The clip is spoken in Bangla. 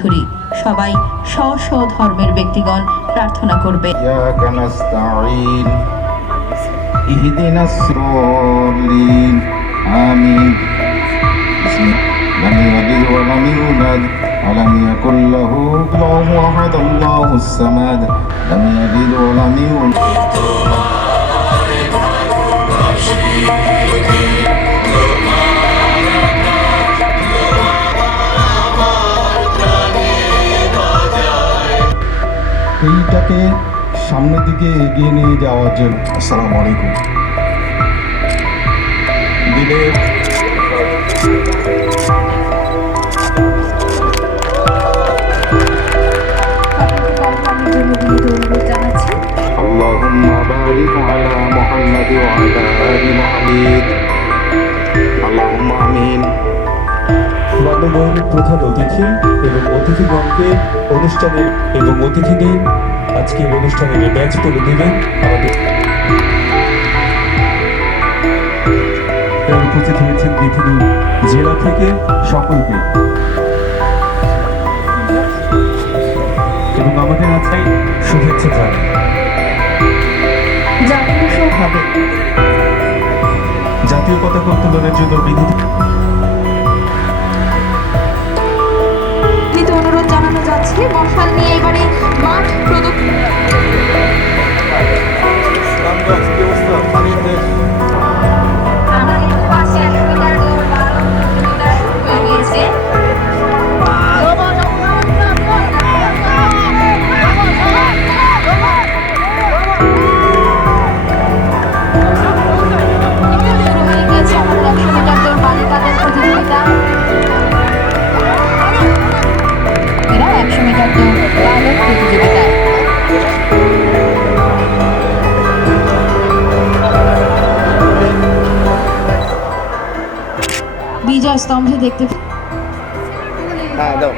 চৌধুরী সবাই স্ব স্ব ধর্মের ব্যক্তিগণ প্রার্থনা করবে إياك نستعين اهدنا الصراط آمين بسم الله لم يلد ولم يولد ولم يكن له الله أحد الله الصمد لم يلد ولم يولد এইটাকে সামনের দিকে এগিয়ে নিয়ে যাওয়ার জন্য আসসালামু আলাইকুম দিনের اللهم بارك على محمد وعلى آل محمد اللهم آمين মাননীয় প্রধান অতিথি এবং অতিথিগণকে অনুষ্ঠানের এবং অতিথিদের আজকের অনুষ্ঠানের ব্যাচ তুলে দেবেন আমাদের। উপস্থিত হয়েছেন বিভিন্ন জেলা থেকে সকলকে। এবং আমাদের আজকে শুভেচ্ছা জানাই। জাতীয় পতাকা উত্তোলনের জন্য বিধি বিজয় স্তম্ভে দেখতে হ্যাঁ দাও।